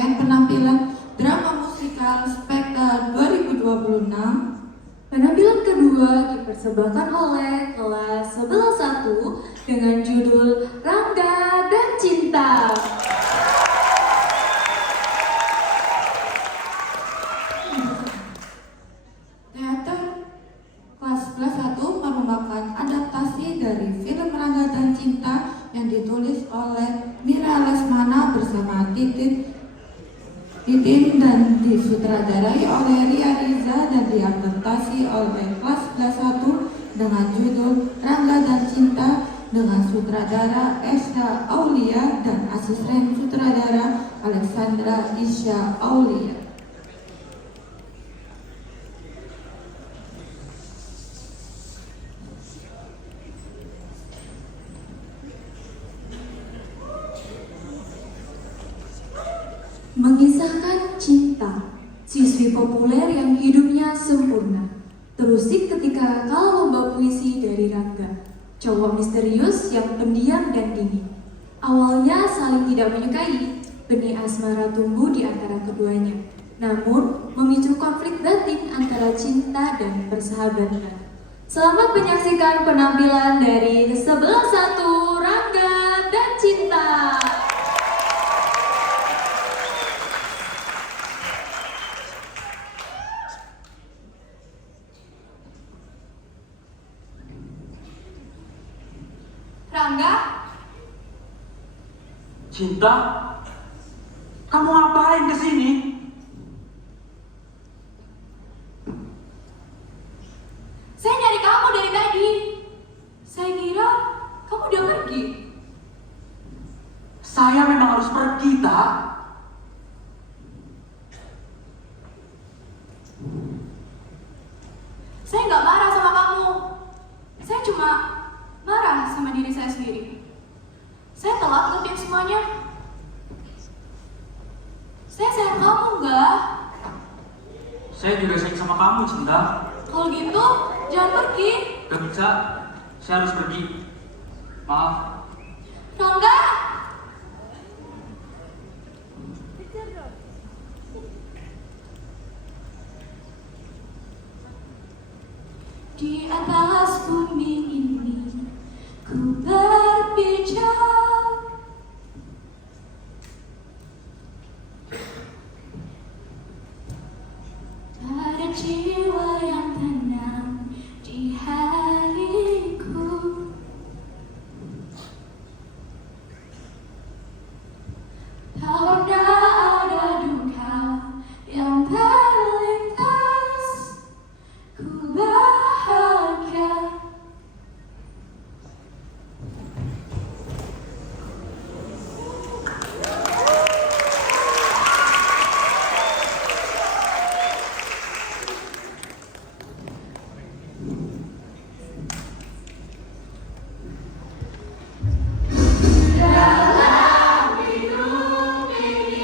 rangkaian penampilan drama musikal Spekta 2026. Penampilan kedua dipersembahkan oleh kelas 11-1 dengan judul Rangga dan Cinta. Teater kelas 11-1 merupakan adaptasi dari film Rangga dan Cinta yang ditulis oleh Mira Lesmana bersama Titin dan disutradarai oleh Ria Riza dan diadaptasi oleh kelas 11-1 dengan judul Rangga dan Cinta dengan sutradara Esra Aulia dan asisten sutradara Alexandra Isya Aulia. Mengisahkan cinta, siswi populer yang hidupnya sempurna, terusik ketika kalah lomba puisi dari Rangga, cowok misterius yang pendiam dan dingin. Awalnya saling tidak menyukai, benih asmara tumbuh di antara keduanya, namun memicu konflik batin antara cinta dan persahabatan. Selamat menyaksikan penampilan dari 11-1 Rangga dan Cinta. Rangga? Cinta? Kamu ngapain kesini? Saya nyari kamu dari tadi. Saya kira kamu udah pergi. Saya memang harus pergi, Tak. Saya nggak marah sama kamu. Saya cuma marah sama diri saya sendiri. Saya telat ngertiin semuanya. Saya sayang kamu, nggak? Saya juga sayang sama kamu, Cinta. Kalau gitu, jangan pergi. Gak bisa, saya harus pergi. Maaf. Rangga! Di atas bumi ini ku berpijak, ada jiwa yang tenang di hariku. Tak pernah ada duka yang terlintas, ku bahagia. Dalam hidup ini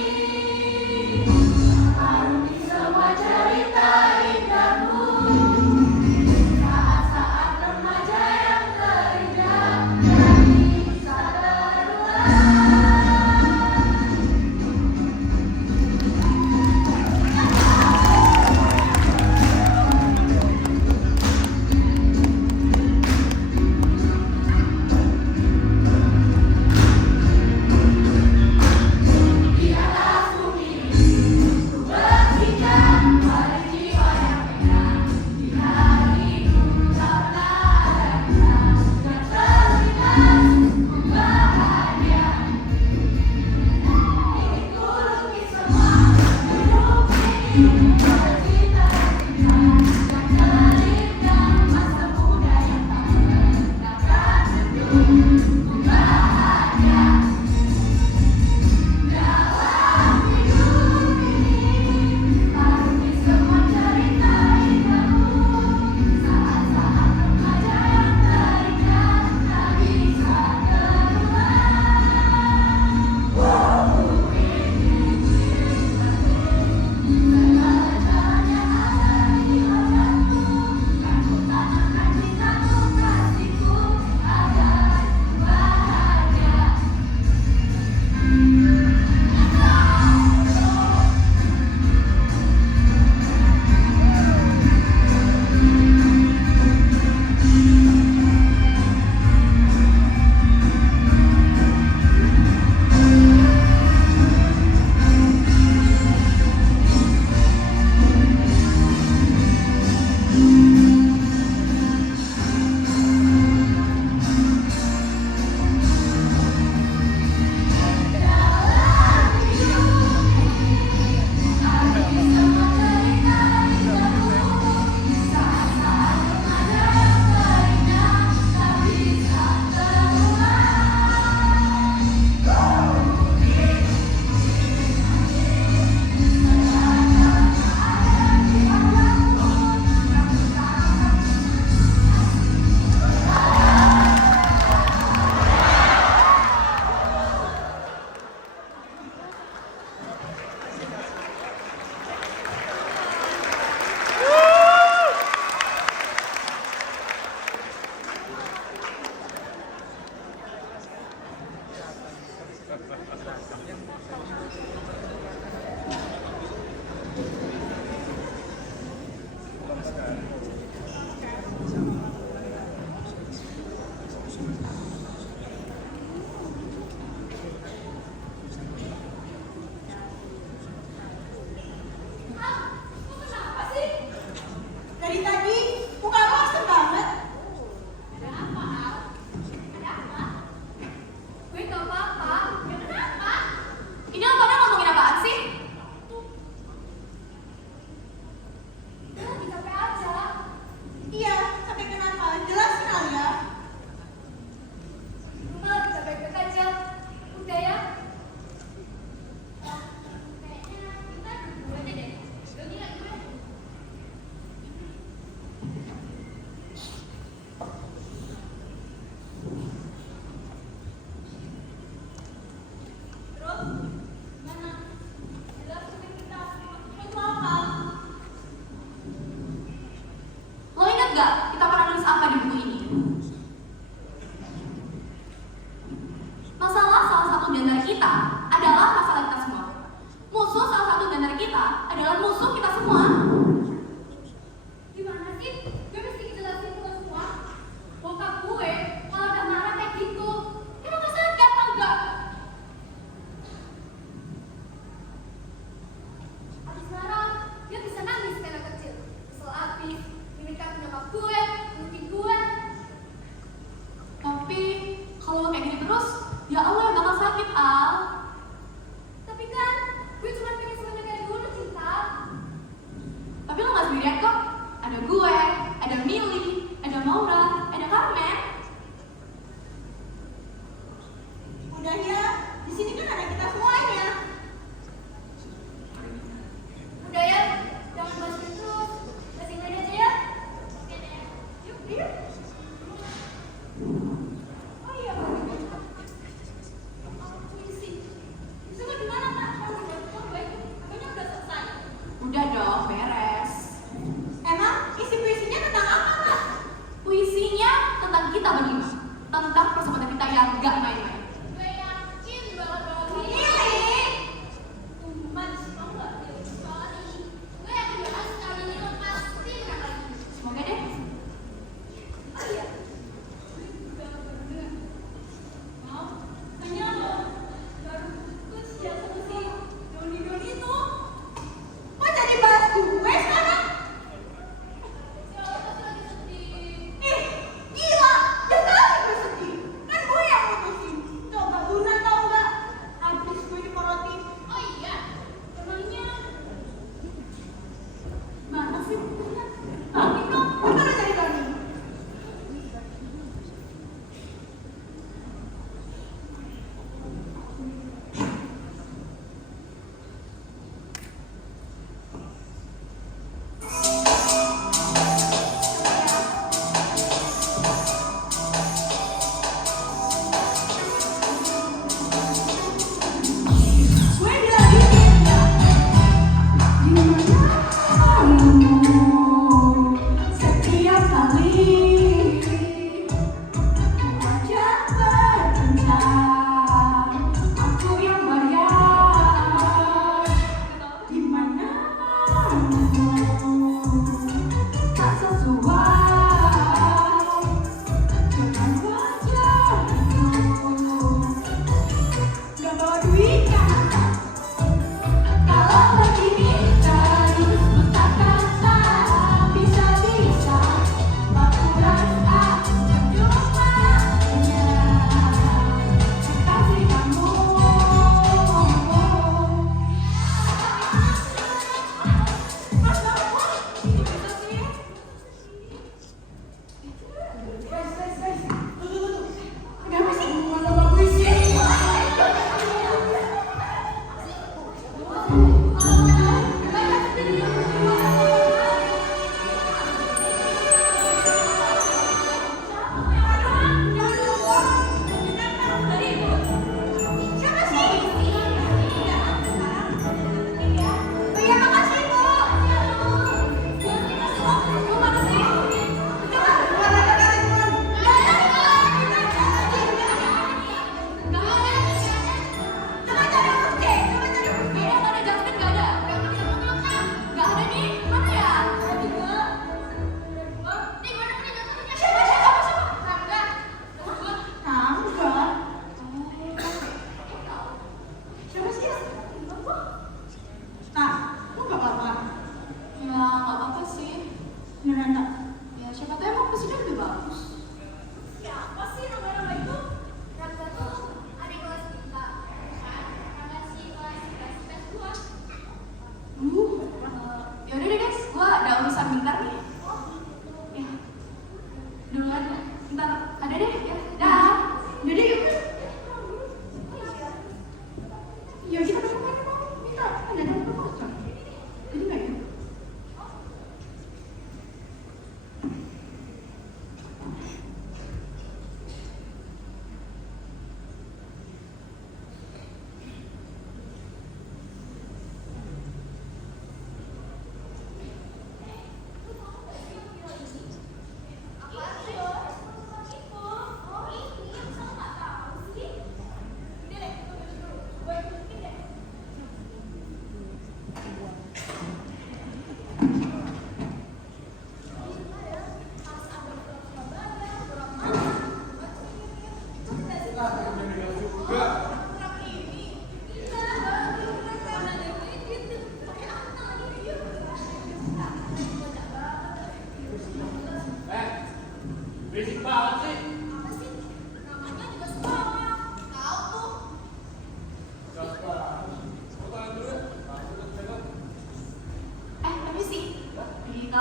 Kenapa sih? Dari tadi muka lo asem banget. Ada apa, Al? Ada apa? Gue gak apa-apa. Ya kenapa? Ini lo pada ngomongin apaan sih? Udah lagi capek aja. Iya, tapi kenapa? Jelasin Alia. Gue lagi capek aja. Udah ya. Kayaknya kita duduk aja deh. Gak gila gue. Terus, mana? Jelas kita itu apa? Lo ingat gak kita pernah nulis apa di buku ini? Masalah salah satu di antara kita adalah masalah kita semua. Musuh salah satu di antara kita adalah musuh kita semua. Gimana sih? Gue mesti jelasin ke lo semua. Bokap gue kalau udah marah kayak gitu, emang gak sadar tau gak? Abis marah, dia bisa nangis kayak anak kecil. Kesel abis, mimika nyokap gue,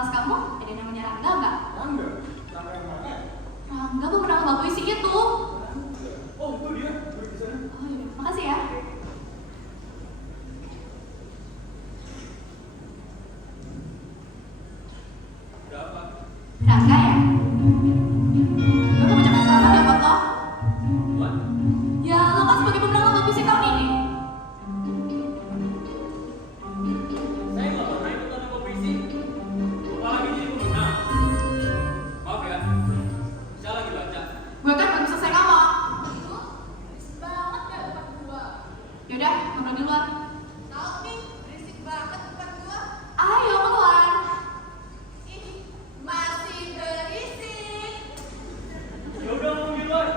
kelas kamu ada yang namanya Rangga nggak? Rangga? Rangga yang mana? Rangga pemenang lomba puisi itu. Oh, itu dia. Duduk di sana. Oh iya, makasih ya. Ada apa? Rangga ya? Gue mau ucapin selamat ya buat lo. Buat? Ya, lo kan sebagai pemenang lomba puisi tahun ini. Saya nggak pernah ikutan lomba puisi. Apalagi jadi pemenang. Maaf ya, saya lagi baca. Gue kan belum selesai ngomong. Berisik banget ya depan gua. Yaudah, ngobrol di luar. Tahu nih, berisik banget depan gua. Ayo keluar. Ih, masih berisik. Ya udah ngomong di luar.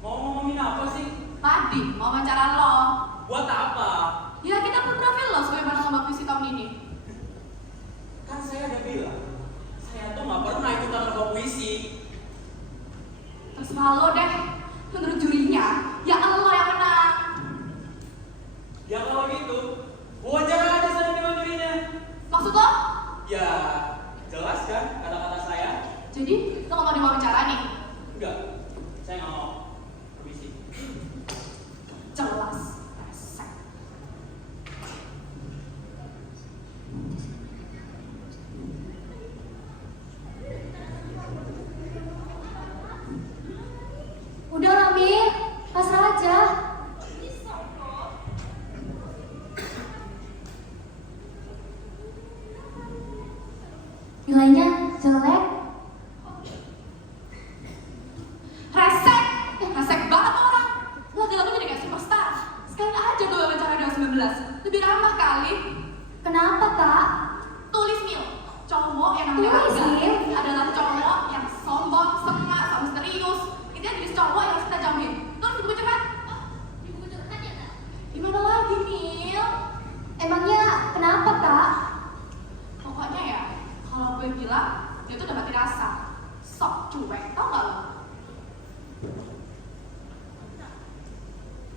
Mau ngomongin apa sih? Tadi mau wawancara lo. Buat apa? Ya kita berprofil lo sebagai pemenang lomba puisi tahun ini. Kan saya udah bilang, saya tuh nggak pernah ikutan lomba puisi. Terserah lo deh. Menurut jurinya, ya lo yang menang. Ya kalau gitu, wajar aja sana dewan jurinya. Maksud lo? Ya, jelas kan kata-kata saya? Jadi lo nggak mau diwawancara nih? Enggak, saya nggak mau. Permisi. Jelas. Resek. Udah lah, Mir. Pasrah aja. Nilainya jelek. Resek! Resek banget orang. Lagu-lagu jadi kayak superstar. Sekali aja gue wawancara dengan 19. Lebih ramah kali. Kenapa, Tak? Tulis Mil. Cowok yang namanya Tulis, Rangga Mil. adalah cowok yang sombong, sengak, sama misterius. Itu jenis cowok yang harus kita jauhin. Tulis di buku curhat. Di buku curhat ya, Nak? Gimana lagi, Mil? Emangnya kenapa, Tak? Pokoknya ya, kalau gue bilang, dia tuh udah mati rasa. Sok cuek, tau gak lo?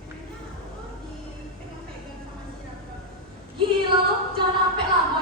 Emangnya lo dipegang-pegang sama si Rangga? Gila lo, jangan sampai lah gue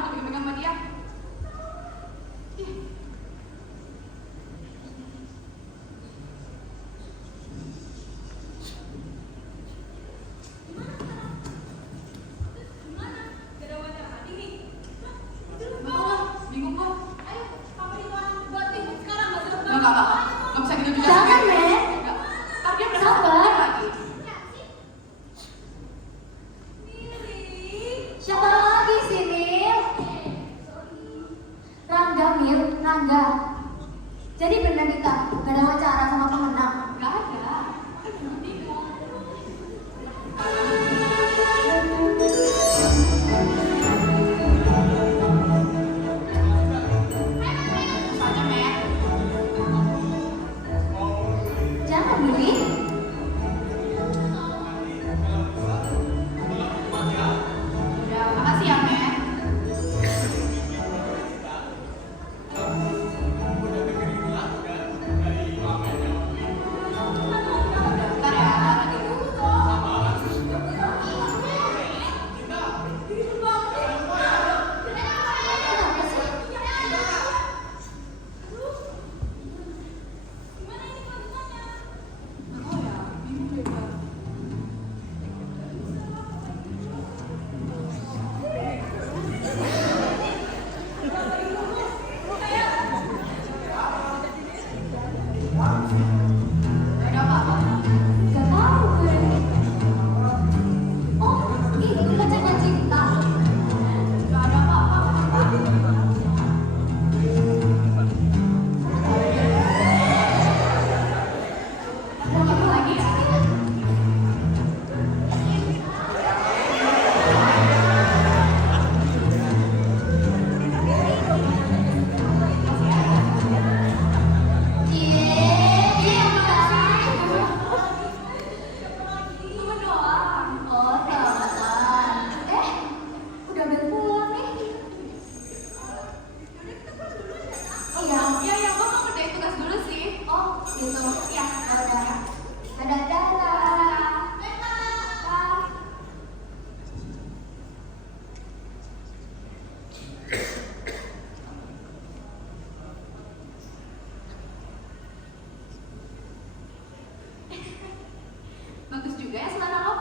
juga ya selera lo?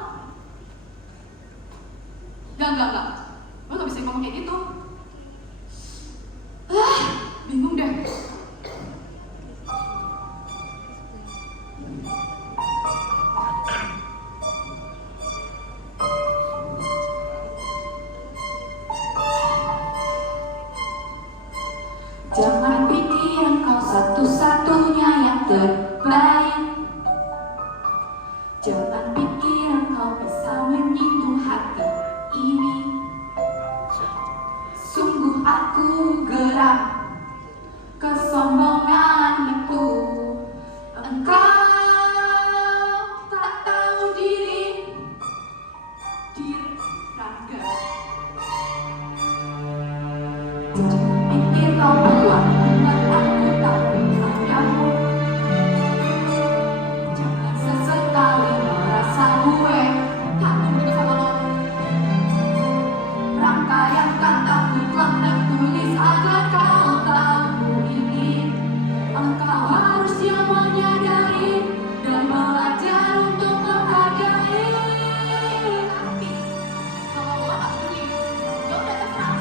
Enggak. Lo gak bisa ngomong kayak gitu. Bingung deh. Jangan pikir engkau satu-satunya yang terbaik. Jangan pikir engkau bisa menyinggung hati ini. Sungguh aku geram kesombongan itu. Engkau tak tahu diri, Rangga. Pikir kau telah membuat aku takut padamu. Jangan sesekali merasa gue takut sama lo. Rangkaian kataku telah tertulis agar kau tahu ini. Engkau harus yang menyadari dan belajar untuk menghargai. Tapi kalau lo gak peduli, ya udah terserah.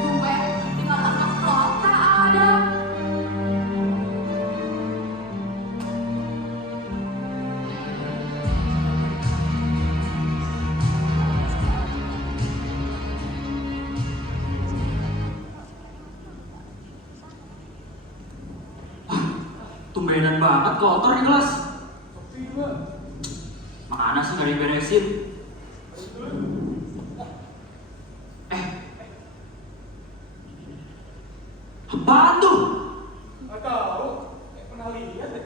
Gue tinggal anggap lo tak ada. Tumbenan banget kotor di kelas. Mana sih gak diberesin? Apaan tuh? Nggak tahu, kayak pernah lihat deh.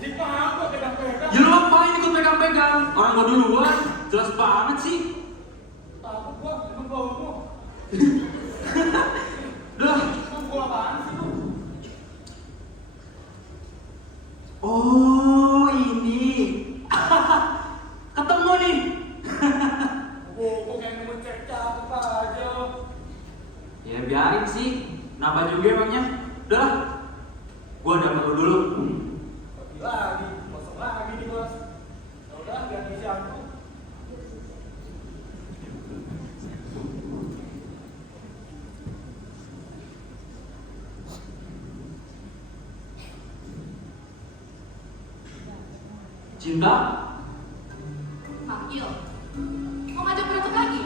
Jadi apa pegang-pegang? Ya lu ngapain ikut pegang-pegang? Orang gua duluan, jelas banget sih. Takut gua, emang baumu. Udah. Emang gua apaan sih lu? Oh ini. Ketemu nih. Gua kayak nemu cek cakep aja lo. Ya biarin sih. Kenapa juga emangnya? Udah lah. Gua udah perlu dulu. Lagi, kosong lagi di kelas. Ya udah, biar ngisi aku. Cinta? Manggil. Mau ngajak berantem lagi?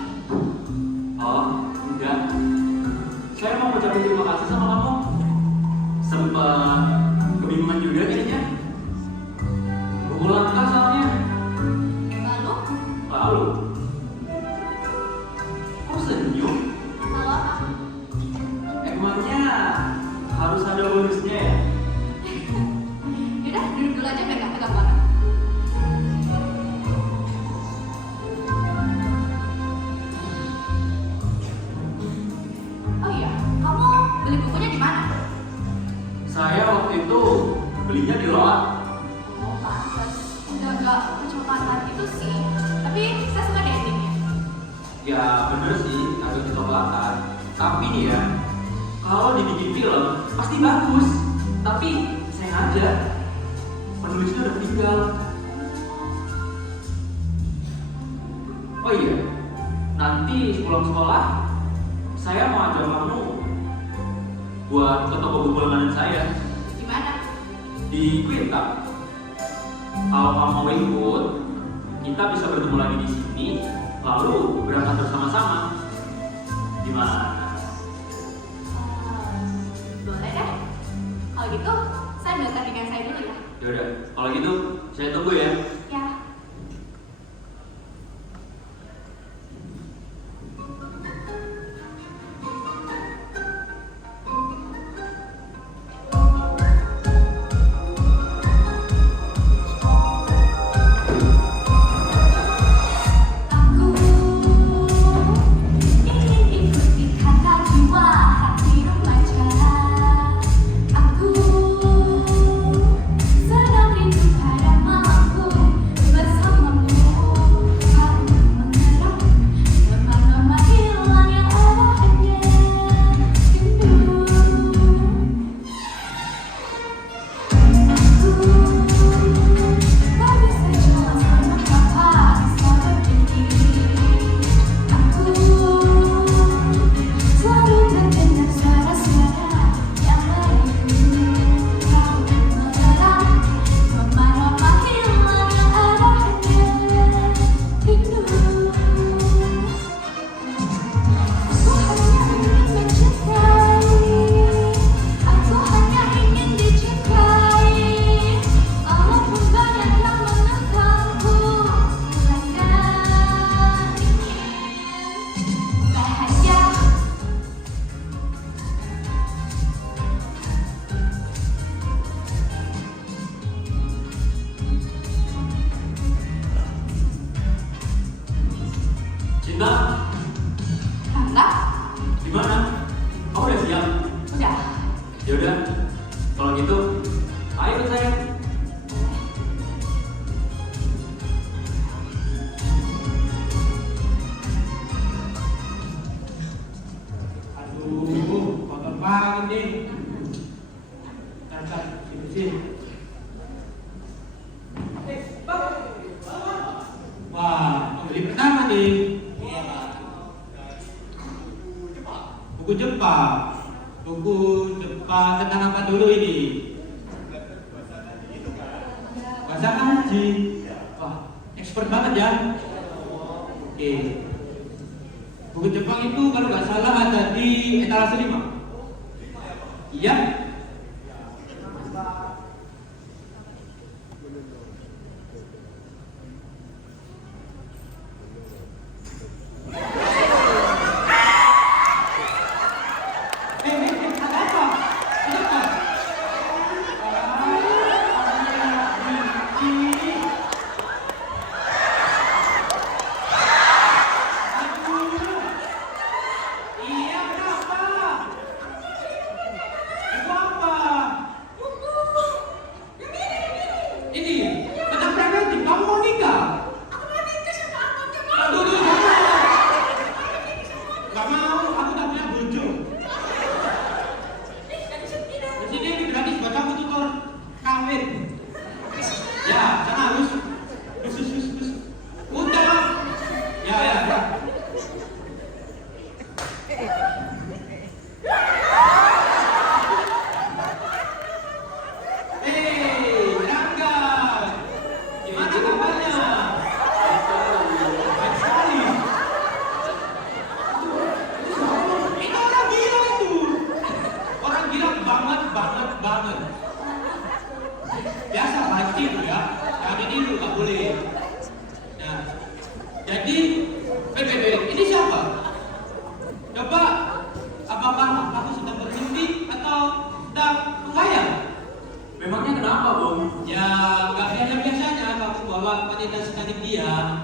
Oh, enggak. Saya mau ucapin terima kasih sama kamu. Sempet kebingungan juga kayaknya. Berulang kan soalnya. Lalu? Kok senyum? Lalu apa? Emangnya harus ada bonusnya ya? Yaudah, duduk dulu aja biar gak tegang banget. Oh iya, kamu beli bukunya di mana? Saya waktu itu belinya di Loa. Oh, pantes. Agak kecoklatan gitu sih. Tapi saya suka deh endingnya. Ya bener sih, agak kecoklatan. Tapi nih ya, kalau dibikin film pasti bagus. Tapi sayang aja, penulisnya udah meninggal. Oh iya, nanti pulang sekolah saya mau ajak kamu buat ke toko buku langganan saya Di mana? di Quinta. Kalau kamu mau ikut, kita bisa bertemu lagi di sini, lalu berangkat bersama-sama. Gimana? Boleh deh. Kalau gitu, saya daftar dengan saya dulu ya. Yaudah, kalau gitu saya tunggu ya. Ya. Aku ingin ikuti kata jiwa hati remaja. Aku sedang rindu pada malamku Cinta, Rangga? gimana? Kamu udah siap? Udah. Yaudah, kalau gitu, ayo ikut saya. Aduh, kotor banget nih. Ntar, sini. Wah, pembeli pertama nih. Buku Jepang. Buku Jepang tentang apa dulu ini? Bahasa kanji. Wah, expert banget ya. Oke. Buku Jepang itu kalau nggak salah ada di etalase 5. Iya. Ada apa? Ada apa? Iya, kenapa? Itu apa? Ini, tentang preventif, kamu mau nikah? Aduh, nggak mau, aku tak punya bojo. Di sini ini gratis buat kamu tutor kawin. Ya, sana harus. Udah. Ya. Rangga, gimana kabarnya? Baik sekali. Ini orang gila itu. Orang gila banget. Biasa baca itu ya. Jangan tiru, nggak boleh. Nah, jadi, ini siapa? Coba, apakah aku sedang bermimpi atau sedang menghayal? Memangnya kenapa, Bung? Ya, nggak biasanya kamu bawa wanita secantik dia.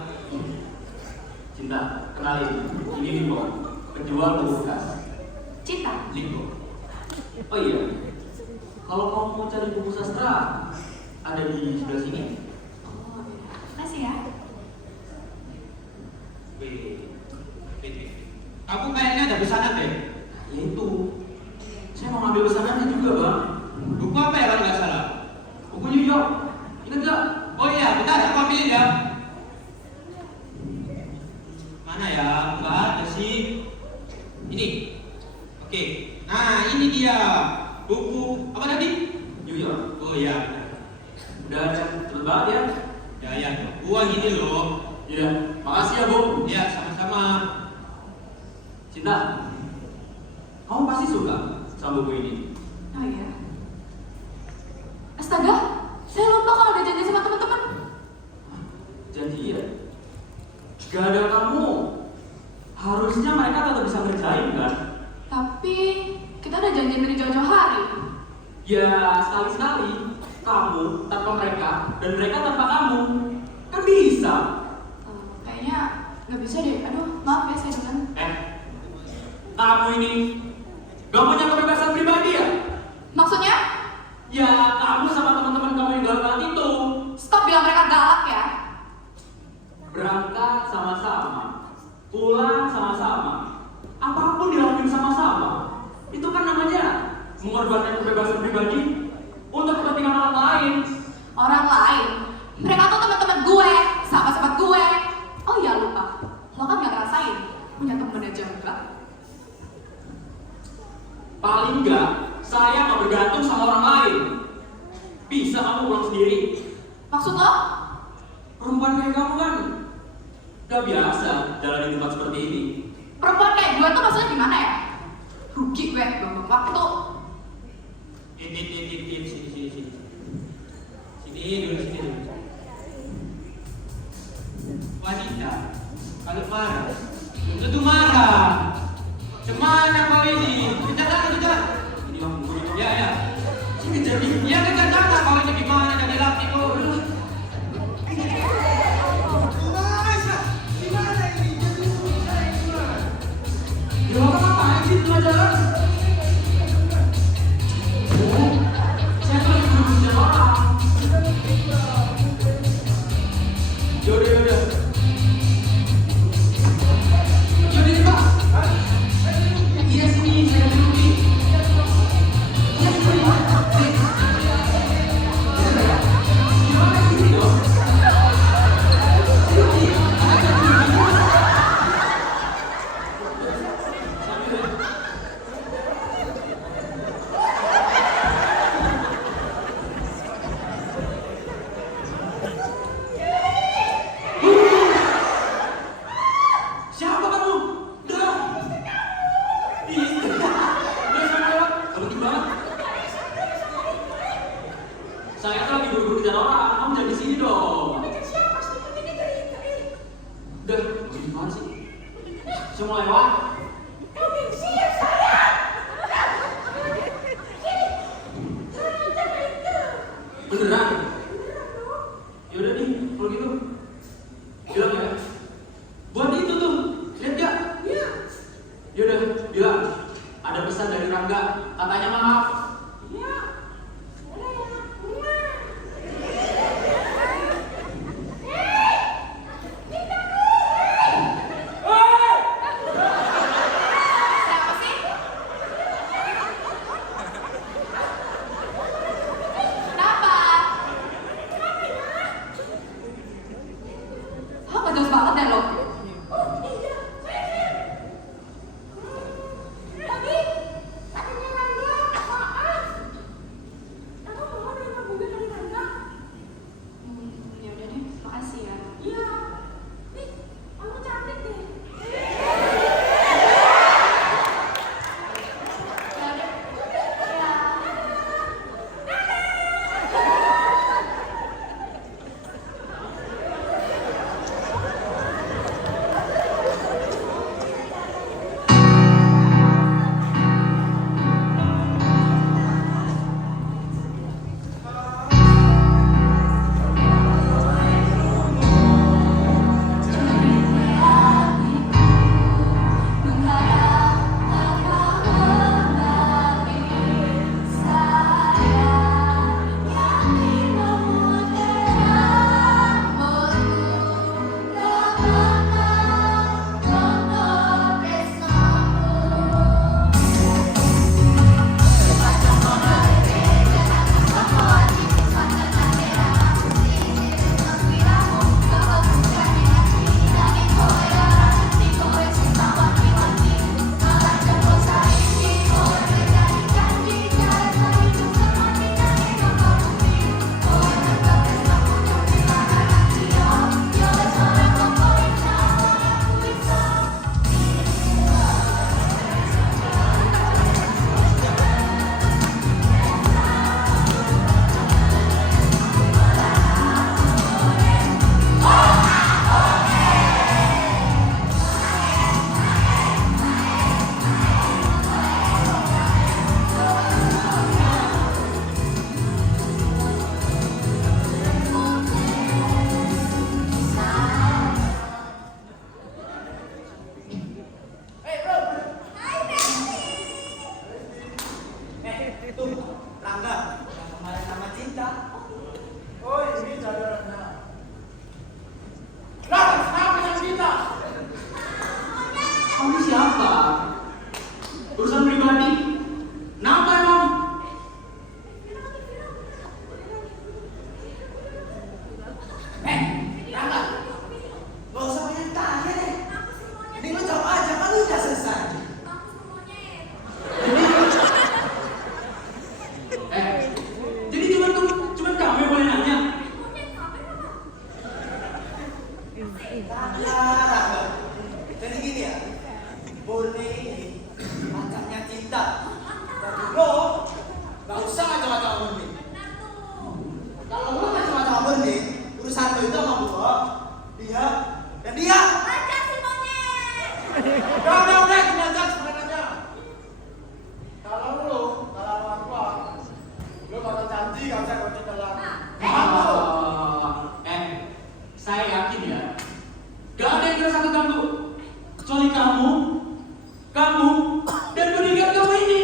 Cinta, kenalin. Ini Limbo, penjual buku bekas. Cinta? Limbo. Oh iya, kalau kamu mau cari buku sastra, ada di sebelah sini. Oh, makasih ya. Wait. Kamu kayaknya ada pesanan deh. Ya itu, saya mau ngambil pesanannya juga, Bang. Buku apa ya kalau nggak salah? Buku New York, ingat gak? Oh iya, bentar, aku ambilin ya. Mana ya? Nggak ada sih. Ini. Oke. Nah, ini dia. Buku apa tadi? New York. Oh iya. Udah ada, cepet banget ya. Ya. Gua gini loh. Iya, makasih ya, Bung. Ya, sama-sama. Cinta, kamu pasti suka sama buku ini. Oh iya. Astaga, saya lupa kalau udah janji sama teman-teman. Jadi ya, gak ada kamu, harusnya mereka tetap bisa ngerjain kan? Tapi kita udah janjian dari jauh-jauh hari. Ya, sekali-sekali kamu tanpa mereka dan mereka tanpa kamu, kan bisa. Kayaknya nggak bisa deh. Aduh, maaf ya saya duluan. Kamu ini gak punya kebebasan pribadi ya? Maksudnya? Ya, kamu sama teman-teman kamu yang galak itu Stop bilang mereka galak ya. berangkat sama-sama, pulang sama-sama, apapun dilakuin sama-sama. Itu kan namanya mengorbankan kebebasan pribadi untuk kepentingan orang lain. Orang lain? Mereka tuh teman-teman gue, sahabat-sahabat gue. Oh iya lupa, lo kan nggak ngerasain punya temen aja enggak. Paling enggak, saya nggak bergantung sama orang lain. Bisa kamu pulang sendiri. Maksud lo? Perempuan kayak kamu kan gak biasa jalan di tempat seperti ini. Perempuan kayak gue tuh maksudnya gimana ya? Rugi gue, buang waktu. Sini. Sini dulu. Wanita, kalau marah, tentu marah. Kemana kau ini? Kejar. Ini yang buku. Ya. Sini jadi. Ya kejar kau ini gimana jadi laki kau? Udah, masih gimana sih? Semua lewat. Beneran? Yaudah nih, kalau gitu bilang ya. Buat itu tuh, lihat gak? Iya. Yaudah, bilang ada pesan dari Rangga, katanya maaf. Iya. Siapa sih? Kenapa? Hah, gak jelas banget deh lo. Tapi katanya Rangga, maaf. Aku mau nerima bunga dari Rangga. Ya udah deh, makasih ya. Iya. Nih, kamu cantik deh. Ya udah. Ya. Itu Rangga yang kemarin sama Cinta. Oh ini saudaranya. Rangga, kenapa sama Cinta? Kamu siapa? Urusan pribadi? Kenapa emang? Rangga, gak usah banyak tanya deh. Ini lu jawab aja, kan udah selesai. Jadi cuman kamu yang boleh nanya? Rangga, jadi gini ya, Bone ini pacarnya Cinta. Jadi lo gak usah macam-macam Bone. Kalau lo macam-macam Bone, urusan lo itu sama gua, dia, dan dia. Udah, tinggal sebenarnya. Kalau lo, kalau sama gua, lo bakal janji gak usah ikut telat. Paham lo? Saya yakin ya, gak ada yang ngerasa keganggu kecuali kamu, dan bodyguard kamu ini.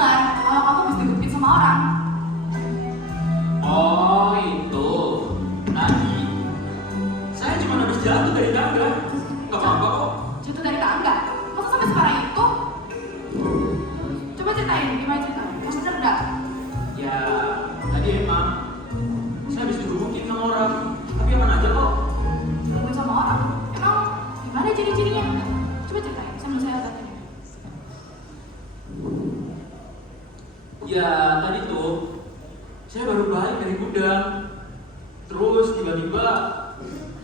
dengar kalau kamu habis digebukin sama orang. Oh itu, tadi saya cuma habis jatuh dari tangga, nggak apa-apa kok. Jatuh dari tangga? Masa sampai separah itu? Coba ceritain, gimana ceritanya? Yang bener dah. Ya, tadi emang saya habis digebukin sama orang, tapi aman aja kok. Digebukin sama orang? Emang gimana ciri-cirinya? Coba ceritain, sambil saya lihat ini. Ya, tadi tuh saya baru balik dari gudang, terus tiba-tiba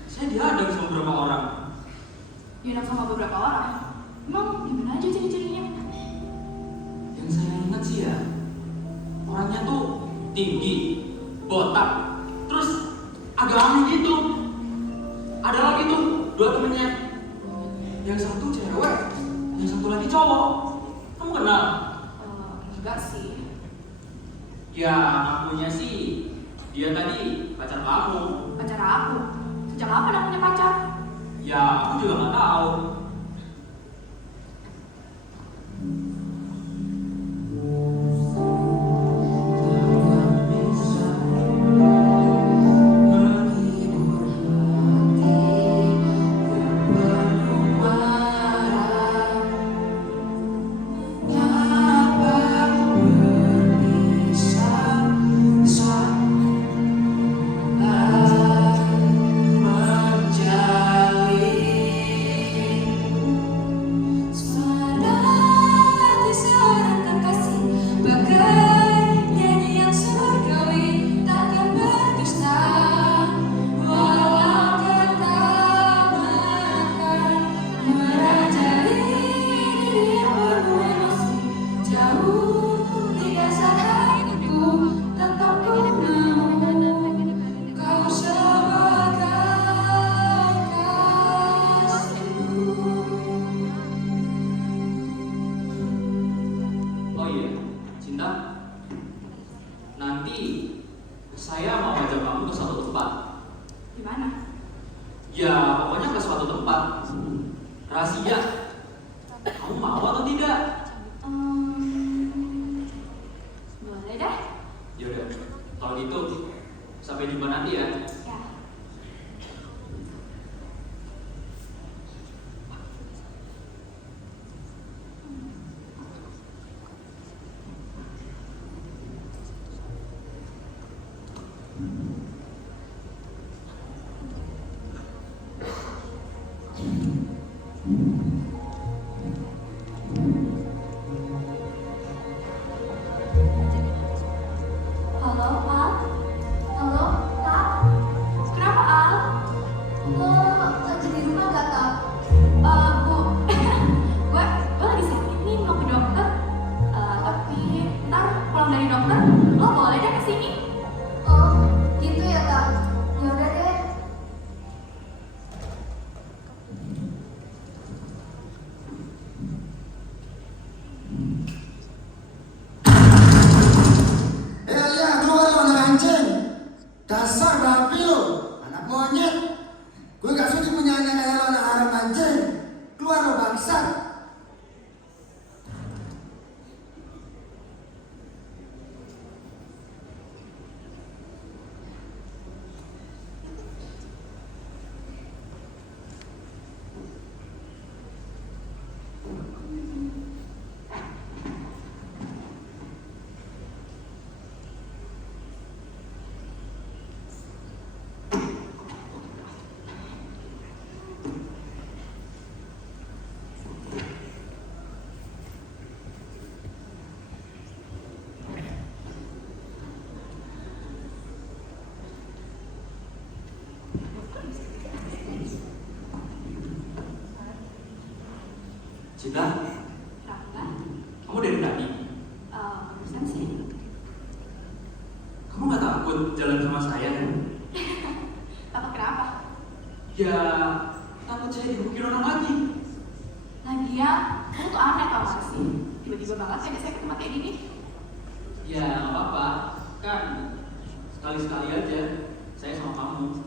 saya dihadang sama beberapa orang. Diundang sama beberapa orang? Emang gimana aja ciri-cirinya? Yang saya ingat sih ya, orangnya tuh tinggi, botak, terus agak aneh gitu. Ada lagi tuh dua temennya, yang satu cewek, yang satu lagi cowok. Kamu kenal? Enggak sih. Ya, ngakunya sih dia tadi pacar kamu. Pacar aku? Sejak kapan aku punya pacar? Ya, aku juga nggak tahu. Oh iya, Cinta, nanti saya mau ajak kamu ke suatu tempat. Di mana? Ya, pokoknya ke suatu tempat rahasia. Kamu mau atau tidak? Boleh deh. Yaudah, kalau gitu sampai jumpa nanti ya. Ya. Halo, Al? Halo, Kak? Kenapa, Al? Lo lagi di rumah gak, Kak? Bu, gue lagi sakit nih, mau ke dokter. Tapi ntar pulang dari dokter, lo boleh deh kesini. Oh, gitu ya, Kak? Yaudah deh. Ya, keluar lo anak anjing. Dasar babi lo, anak monyet. Gue gak sudi punya anak kayak lo, anak haram anjing. Keluar lo bangsa. Cinta, Kenapa? kamu dari tadi, Barusan sih. kamu nggak takut jalan sama saya kan? Takut kenapa? Ya, takut saya digebukin orang lagi. Lagian, kamu tuh aneh tau gak sih? Tiba-tiba banget ya saya ketemu kayak gini. Ya, nggak apa-apa, kan sekali-sekali aja saya sama kamu.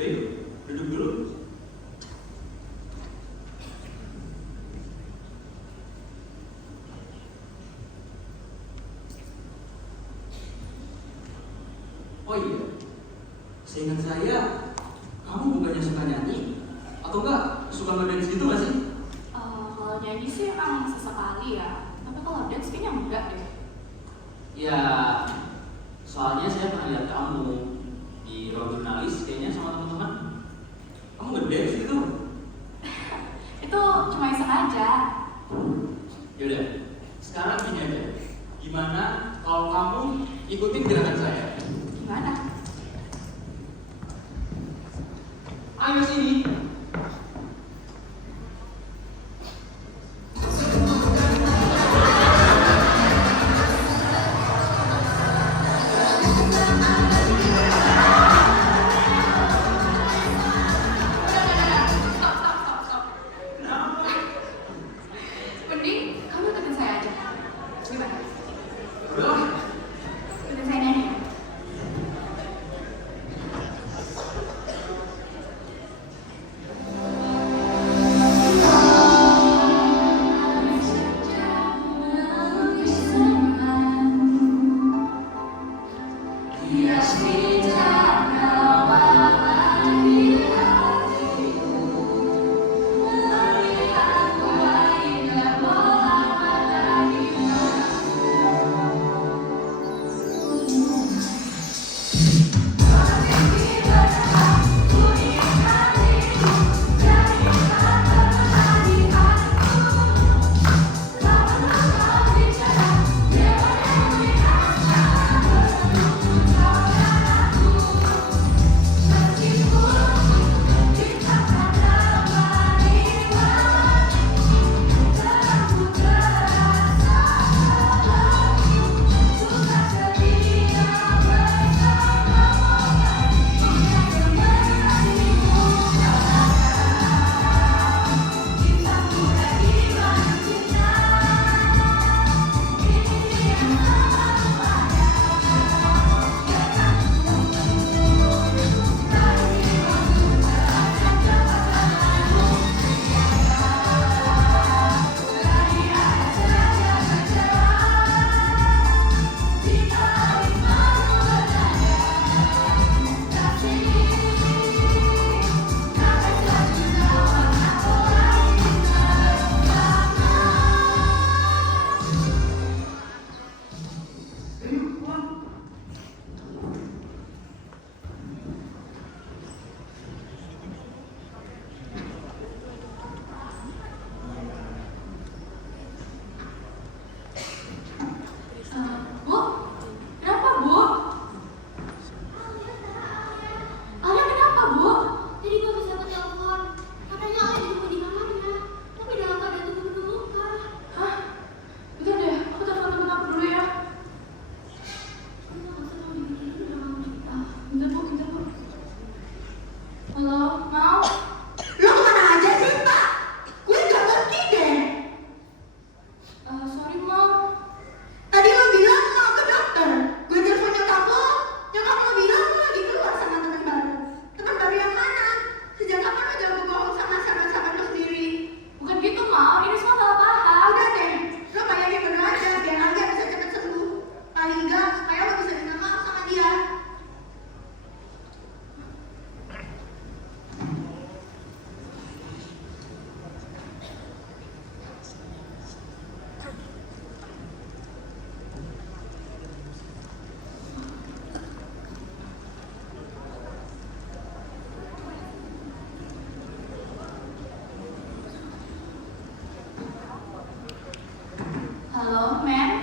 Oke, duduk dulu. Oh iya, seingat saya, kamu bukannya suka nyanyi? Atau enggak suka ngedance gitu nggak sih? Kalau nyanyi sih emang sesekali ya. Tapi kalau dance kayaknya enggak deh. Ya, soalnya saya pernah lihat kamu di ruang jurnalis kayaknya sama teman-teman. Kamu ngedance gitu? Itu cuma iseng aja. Yaudah, sekarang gini aja. Gimana kalau kamu ikutin gerakan saya? Gimana? Ayo sini. Stop. Mending kamu ikutin saya aja. Gimana? Udah. Ikutin saya nyanyi. Bu? Kenapa, Bu? Alia kenapa, Bu? Jadi gak bisa telepon. Katanya Alia ditunggu di kamarnya, tapi dalam keadaan tubuh penuh luka. Hah? Bentar deh, aku telepon temen aku dulu ya. Kamu gak usah mau dipikirin dalam kita. Bentar, Bu. Halo, mau? Lo kemana aja sih, Pak? Gue gak ngerti deh. Sorry, Mau. Tadi lo bilang mau ke dokter. Gue telepon nyokap lo bilang lo lagi keluar sama teman baru. Teman baru yang mana? Sejak kapan lo jago bohong sama sahabat-sahabat lo sendiri? Bukan gitu, Mau. Ini semua salah paham. Udah deh, lo bayangin bener aja biar Alia bisa cepet sembuh. Paling enggak supaya lo bisa minta maaf sama dia. Halo, Men.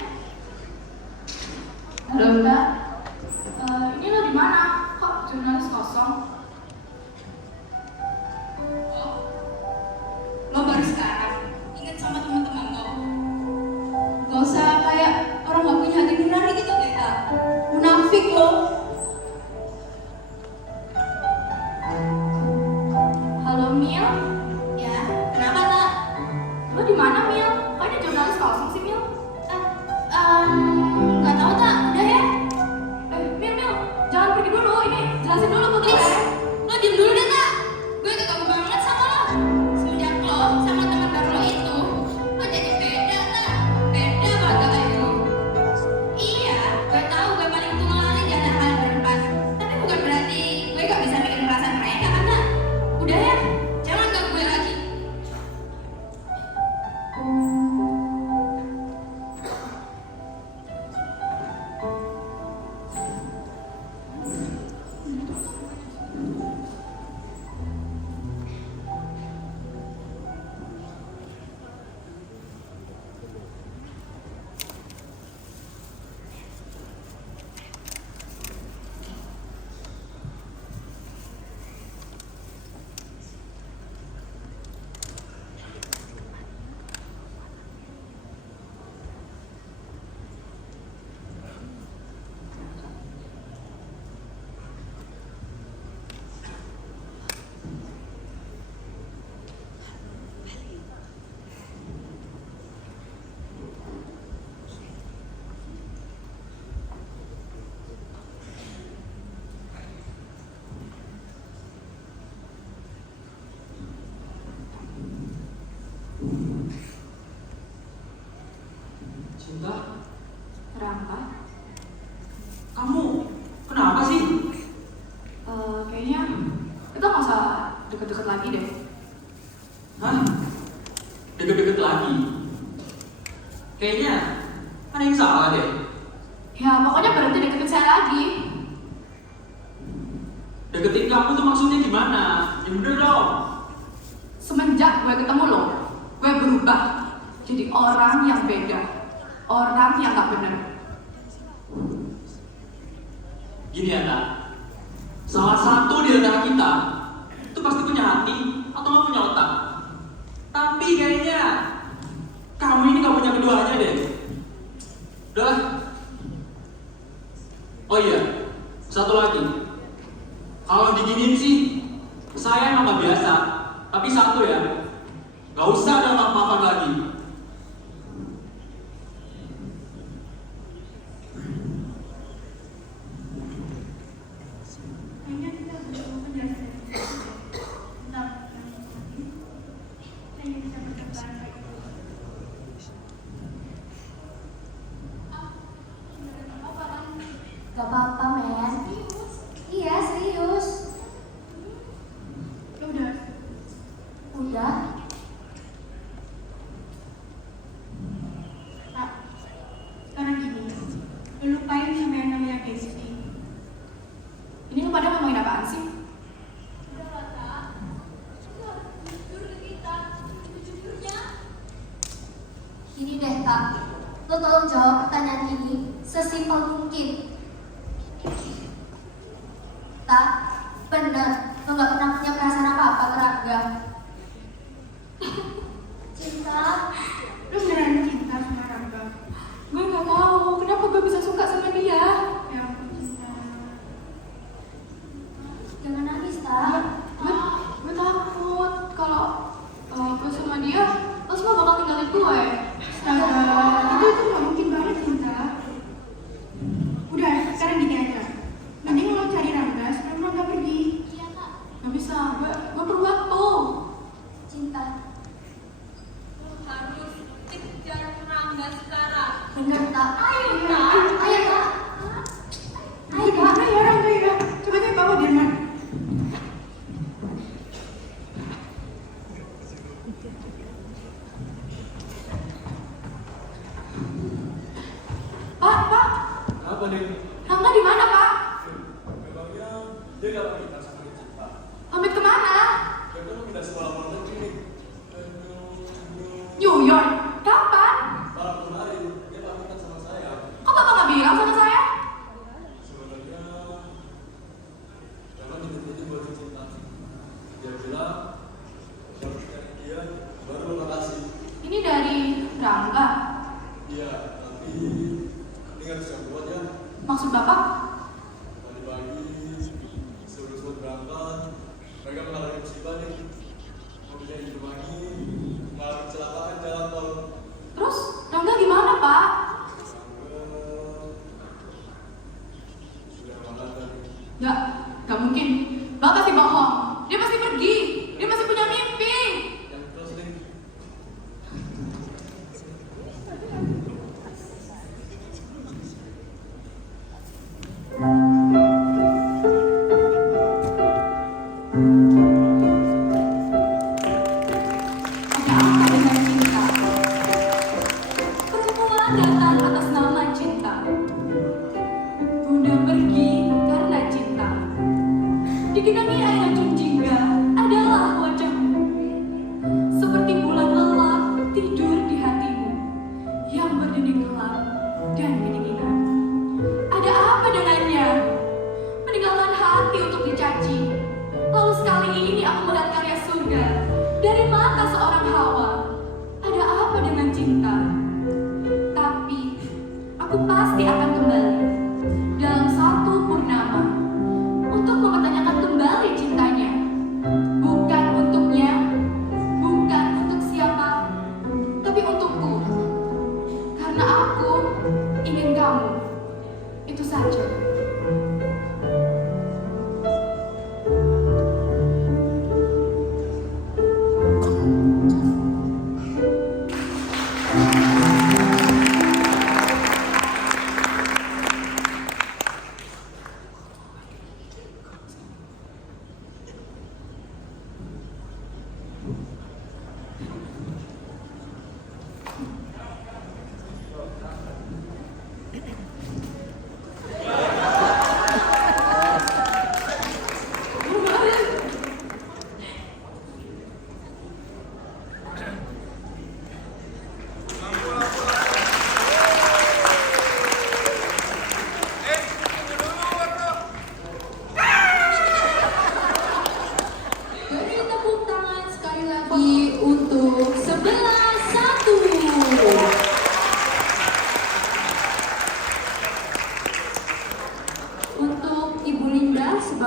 Halo, Mbak. Ini lo di mana? Kok jurnalis kosong? Oh, lo baru sekarang inget sama teman-teman lo. Gak usah kayak orang gak punya hati nurani gitu deh, Tak. Munafik lo. Halo, Mil. Ya, kenapa, Tak? Lo di mana, Mil? Kok ini jurnalis kosong sih, Mil? Gak tau, Tak. Udah ya. Mil, jangan pergi dulu. Ini jelasin dulu ke gue. Lo diem dulu kita nggak usah deket-deket lagi deh. Hah? Deket-deket lagi? Kayaknya ada yang salah deh. Ya pokoknya berhenti deketin saya lagi. Deketin kamu tuh maksudnya gimana? Ya bener dong. Semenjak gue ketemu lo, gue berubah jadi orang yang beda, orang yang gak bener. Gini ya Kak, salah satu di antara kita itu pasti punya hati atau nggak punya otak. Tapi kayaknya kamu ini gak punya keduanya deh. Udah. Oh iya, satu lagi. Kalau diginiin sih, saya emang gak biasa. Tapi satu ya, gak usah ada maaf-maafan lagi. Kayaknya kita butuh penjelasan. Bentar. Kayaknya bisa berdebat. Gak apa-apa, men. Iya, serius. Ya udah. Udah. Kak, sekarang gini. Lu lupain sama yang namanya gengsi. Ini lu pada ngomongin apaan sih? Ini deh, Kak. Lo tolong jawab pertanyaan ini sesimpel mungkin. Kak, bener. Lo gak pernah punya perasaan apa-apa ke Rangga. Cinta. Lu beneran cinta sama Rangga? Gue gak tahu kenapa gue bisa suka sama dia. Ya ampun, cinta. Jangan nangis, Kak. Gue takut kalau gue sama dia, lo semua bakal tinggalin gue. Astaga, itu gak mungkin banget, cinta. Udah, sekarang gini aja. Mending lo cari Rangga sebelum Rangga pergi. Iya, Kak. Gak bisa, gue perlu waktu. Cinta. Harus kejar Rangga sekarang. Bener, Kak. Ayo, Kak. Ayo, Kak. Ayo, gimana ya Rangga ya? Coba cek bawa dia, Man. Pak, Apa nih? Rangga di mana, Pak? Memangnya dia gak lagi kita sama Cinta. Pamit kemana? Dia kan pindah sekolah luar negeri. New York. Kapan? Malam kemarin dia pamitan sama saya. Kok Bapak gak bilang sama saya? Sebenarnya jangan deket-deket buat Cinta. Dia bilang harus cari dia baru lo kasih. Ini dari Rangga. Iya, tapi ingat siap buat ya. Maksud Bapak? Tadi pagi sebelum berangkat mereka mengalami musibah nih. Mobilnya ditumpangi mengalami kecelakaan jalan tol. Terus Rangga gimana, Pak? Sudah banget tadi. Gak mungkin. Bapak pasti bohong. Dia pasti pergi. Dia masih punya mimpi. Yang terus nih. Ada apa dengan cinta? Perempuan datang atas nama cinta. Bunda pergi karena cinta. Digenangi air racun jiwa.